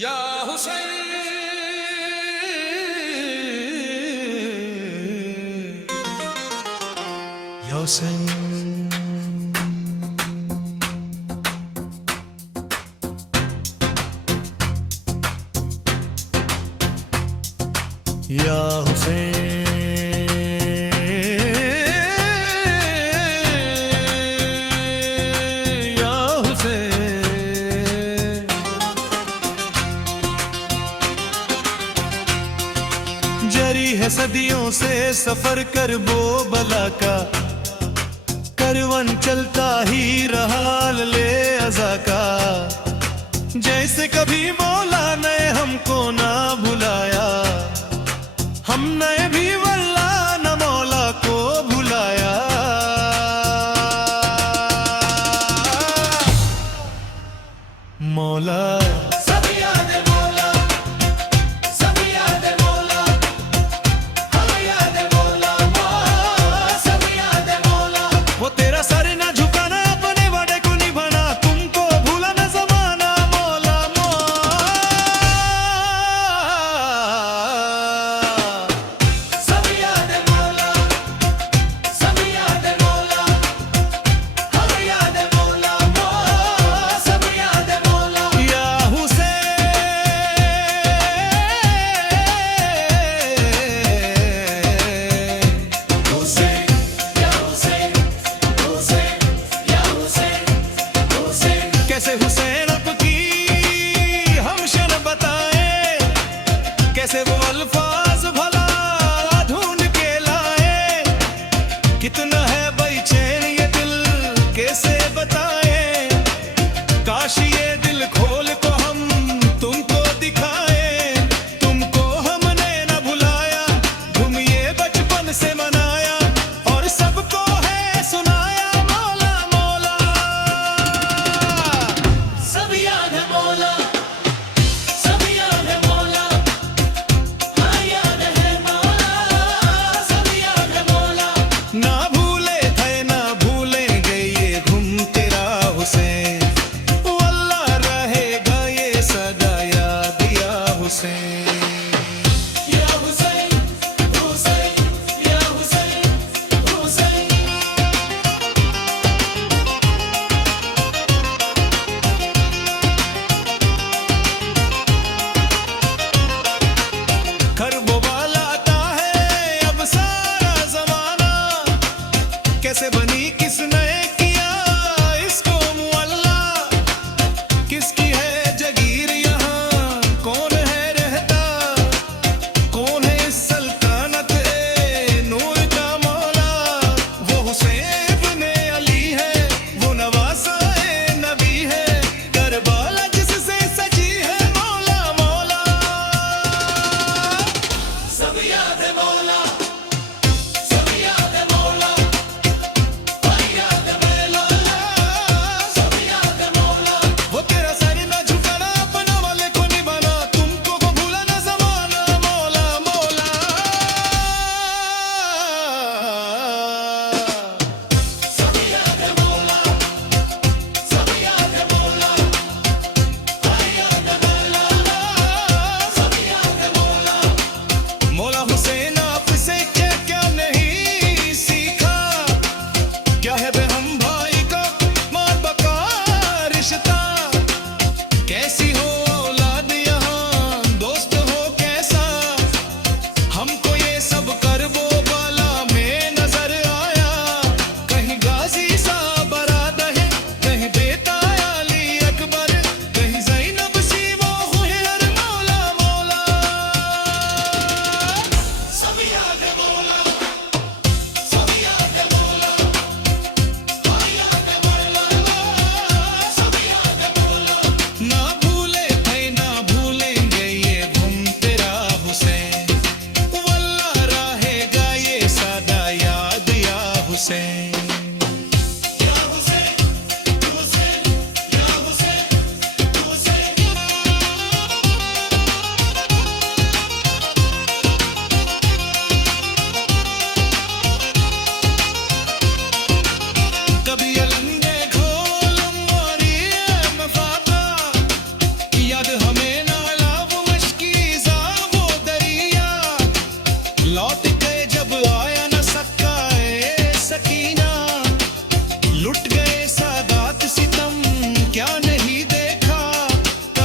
या हुसैन या हुसैन या हुसैन या हुसैन जरी है सदियों से सफर कर बो बला का करवन चलता ही रहा ले अज़ा का जैसे कभी मौला ने हमको ना भुलाया हमने भी वल्ला न मौला को भुलाया मौला कैसे हुसैन आपकी हम शन बताएं कैसे वो अल्फाज भला ढूंढ के लाए कितना है बेचैन ये दिल कैसे बताएं काश ये दिल खोल को हम तुमको दिखाएं तुमको हमने न भुलाया तुम ये बचपन से मनाया और सबको है सुनाया मौला मौला सब याद है मौला सब याद है मौला हाँ याद है मौला सब याद है मौला ना भूले थे ना भूलेंगे ये घूम तेरा हुसैन वल्लाह रहेगा ये सदा याद या हुसैन या हुसैन हुसैन या हुसैन हुसैन खरबो वाला आता है अब सारा जमाना कैसे बनी किसने किया इसको मुअल्ला किसकी है जगीर यहाँ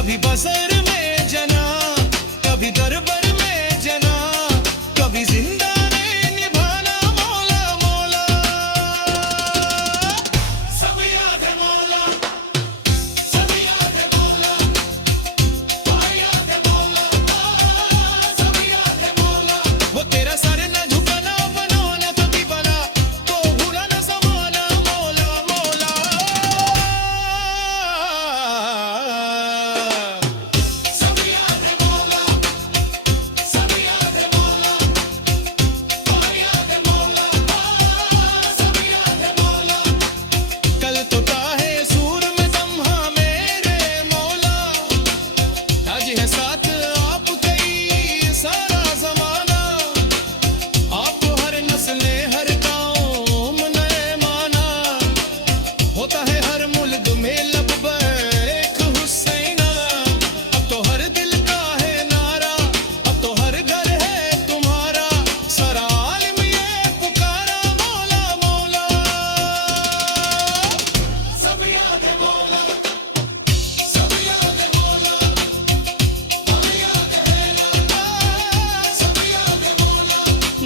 कभी बसर में जना, कभी दरबार में जना, कभी जिंदा ने निभाना मौला मौला। सब याद है मौला, सब याद है मौला, याद है मौला, सब याद है मौला। वो तेरा सर न झुकाना बनाना कभी बना, तो भूला न समाना मौला मौला। सब याद है मौला, सब याद है मौला, याद है मौला, सब याद है मौला। कल तो ताहे सूर में तम्हा मेरे मौला, आज है साथ आपका ही सारा जमाना। आपको हर नस्ल हर कौम ने माना, होता है हर मुल्क में लब्बैक हुसैना। अब तो हर दिल का है नारा, अब तो हर घर है तुम्हारा, सारा आलम ये पुकारा मौला मौला। सब याद है मौला, सब याद है मौला, याद है ना, सब याद है मौला।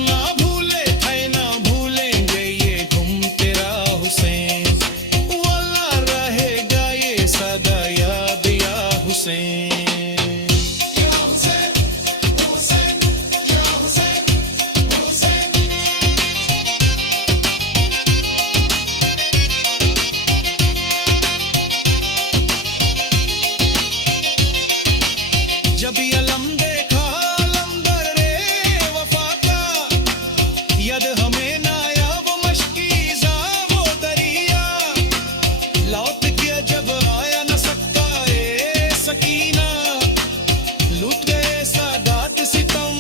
ना भूले थे ना भूलेंगे ये गुम तेरा हुसैन, वल्लाह रहेगा ये सदा याद या हुसैन। या हुसैन, हुसैन, या हुसैन, हुसैन। जब ये अलम देखा अलमदर रे वफा का, यद हमें ना आया वो मशकीज़ा वो दरिया। लौट के जब आया न सकता ए सकीना, लूट गए सादात सितम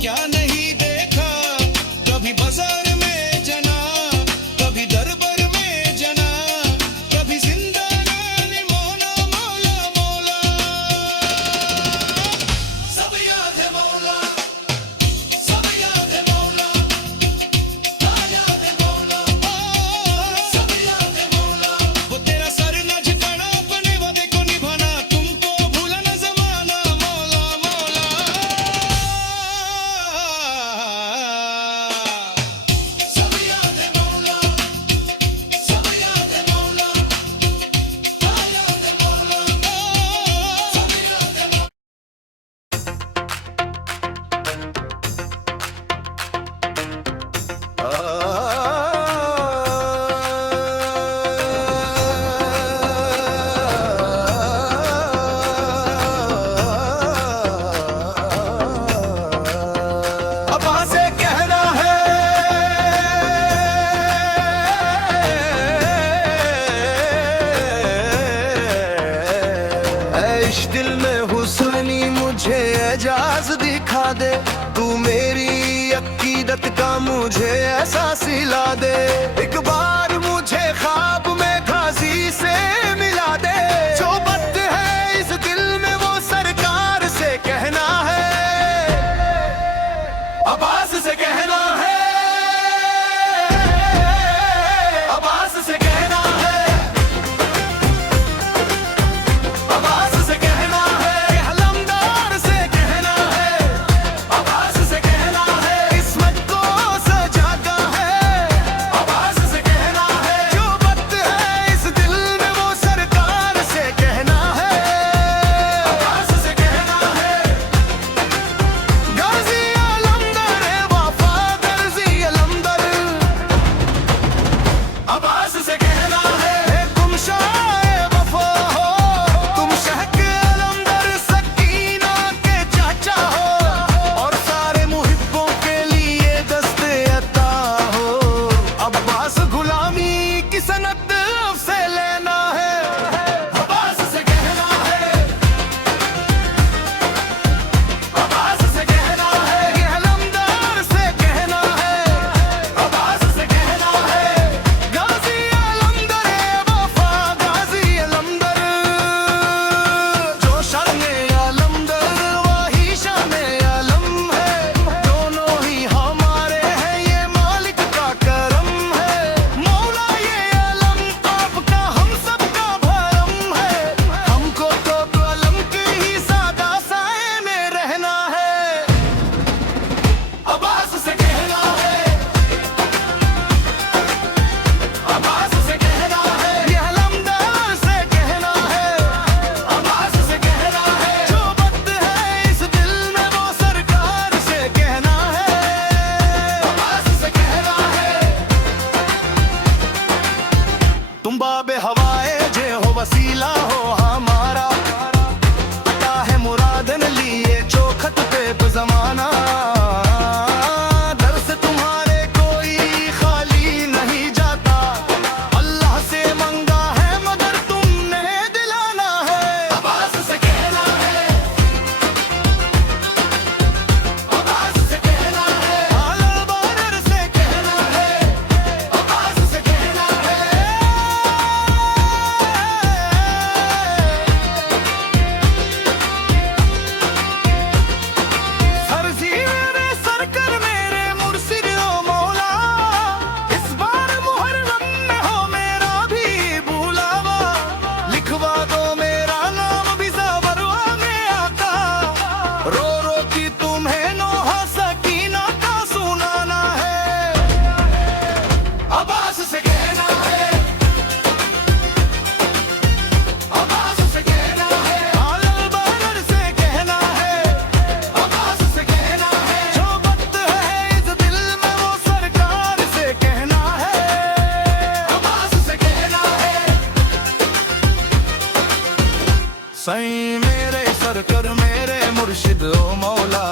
क्या नहीं देखा। कभी बाजार में जना, कभी दरबार में जना, कभी जिंदा ने मौला मौला मौला। सब याद है मौला, सब याद है मौला, याद है मौला, सब याद है मौला। वो तेरा सर न झुकाना अपने वादे को निभाना, तुमको भूला न जमाना मौला मौला। सब याद है मौला, सब याद है मौला, याद है मौला, सब याद है मौला। अब से कहना है ऐश दिल में हुसैनी मुझे एजाज दिखा दे, तू मेरी अकीदत का मुझे एहसास सिला दे। एक बार मुझे ख्वाब में गाजी से मिला दे, जो बात है इस दिल में वो सरकार से कहना है, अब्बास से कहना है, अब्बास से कहना है, अब्बास से कहना है, अलमदार से कहना है, अब्बास से कहना है, किस्मत को सजाता है, अब्बास से कहना মুর্শিদ ও মৌলা